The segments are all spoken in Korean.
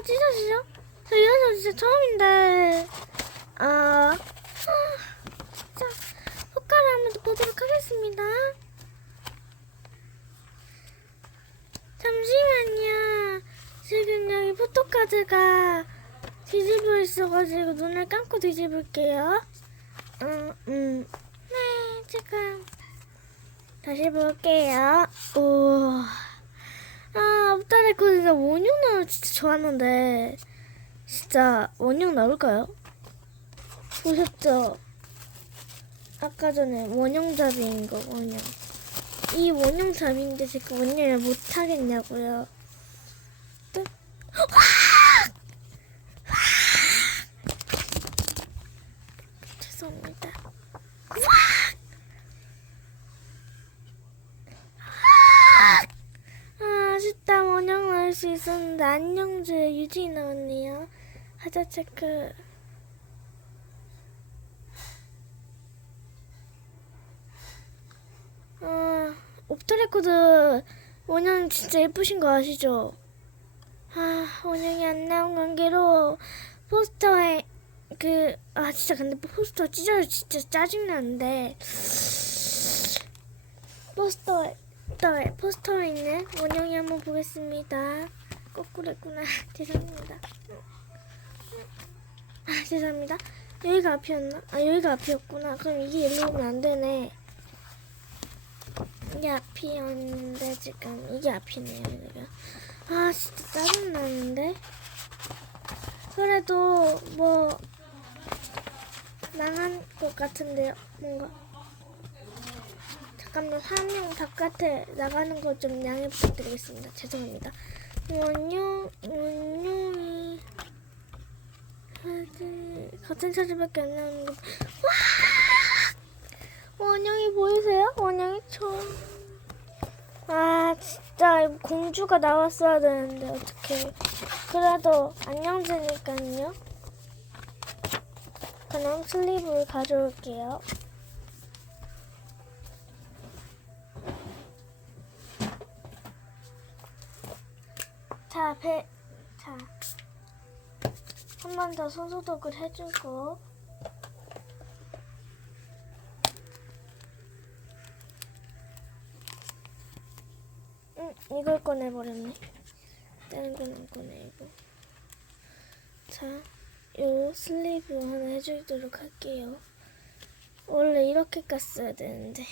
포, 포스터가 찢어지죠? 저거 진짜 처음인데 아, 아 자, 효과를 한번 보도록 하겠습니다. 잠시만요. 지금 여기 포토카드가 뒤집어 있어가지고 눈을 감고 뒤집을게요. 어, 음, 네, 지금 다시 볼게요. 오, 그 진짜 원형 나올 진짜 좋았는데 진짜 원형 나올까요? 보셨죠? 아까 전에 원형잡이인 거 원형. 이 원형잡인데 제가 원형을 못 하겠냐고요. 또- 죄송합니다. 아, 아쉽다. 나올 수 있었는데 안녕주에 유진이 나왔네요. 하자 체크. 아, 옵토레코드 원형 진짜 예쁘신 거 아시죠? 아, 원형이 안 나온 관계로 포스터에 그, 아, 진짜 근데 포스터 찢어서 진짜 짜증나는데. 포스터에, 포스터에, 포스터에 있는 원형이 한번 보겠습니다. 거꾸로 했구나. 죄송합니다. 아, 죄송합니다. 여기가 앞이었나? 아, 여기가 앞이었구나. 그럼 이게 일로 오면 안 되네. 이게 앞이었는데 지금 이게 앞이네요. 여기가. 아, 진짜 짜증 나는데? 그래도 뭐 망한 것 같은데요. 뭔가 잠깐만 화면 바깥에 나가는 거 좀 양해 부탁드리겠습니다. 죄송합니다. 원용 원용이 같은 사진밖에 안 나오는 거. 와! 원영이 보이세요? 원영이 처음. 아 진짜 공주가 나왔어야 되는데 어떻게? 그래도 안녕지니까요. 그럼 슬립을 가져올게요. 자, 배, 자. 한 번 더 손소독을 해주고. 응, 이걸 꺼내버렸네. 다른 건 안 꺼내고. 자, 요 슬리브 하나 해주도록 할게요. 원래 이렇게 깠어야 되는데.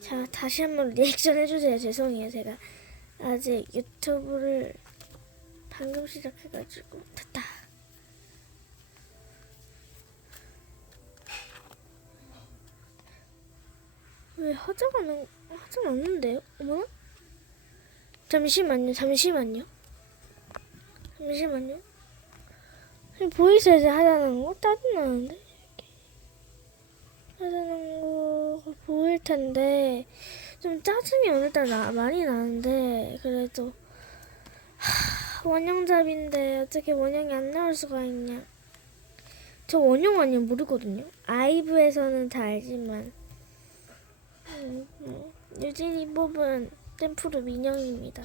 자, 다시 한번 리액션 해주세요. 죄송해요. 제가 아직 유튜브를 방금 시작해가지고. 됐다. 왜 화자가 나, 화자가 났는데요? 어머나? 잠시만요, 잠시만요. 잠시만요. 보이세요? 제가 하자는 거? 짜증나는데? 하자는 거가 보일 텐데, 좀 짜증이 오늘따라 많이 나는데, 그래도, 하, 원형잡인데, 어떻게 원형이 안 나올 수가 있냐. 저 원형 아니면 모르거든요. 아이브에서는 다 알지만, 음, 음, 유진이 뽑은 템프루 민영입니다.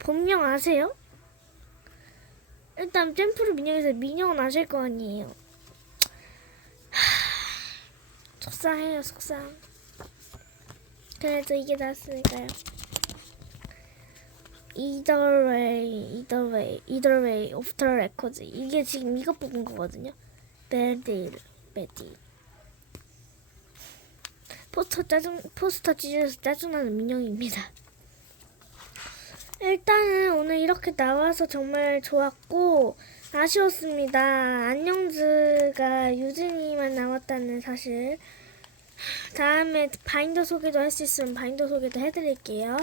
본명 아세요? 일단 템프루 민영에서 민영은 아실 거 아니에요. 하, 속상해요, 속상. 그래도 이게 낫으니까요. Either way, either way, either way, off the records. 이게 지금 이거 뽑은 거거든요. bad deal, bad deal. 포스터 짜증 포스터 찢어서 짜증나는 민영입니다. 일단은 오늘 이렇게 나와서 정말 좋았고 아쉬웠습니다. 안녕즈가 유진이만 나왔다는 사실. 다음에 바인더 소개도 할 수 있으면 바인더 소개도 해드릴게요.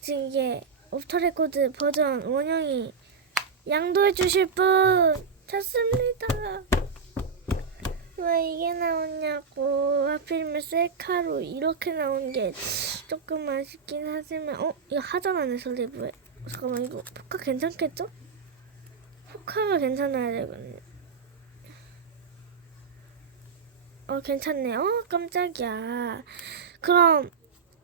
지금 이게 오프터 레코드 버전 원영이 양도해 주실 분 찾습니다. 왜 이게 나오냐고 하필이면 셀카로 이렇게 나온 게 조금 아쉽긴 하지만 어? 이거 하잖아요 설리브에 잠깐만 이거 포카 괜찮겠죠? 포카가 괜찮아야 되거든요 어 괜찮네 어 깜짝이야 그럼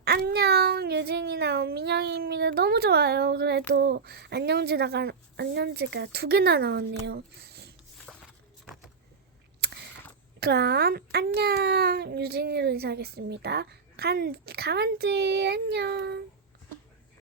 안녕 유진이 나온 민영이입니다. 너무 좋아요. 그래도 안녕지다가 안녕지가 두 개나 나왔네요. 그럼 안녕 유진이로 인사하겠습니다. 간 강한지 안녕.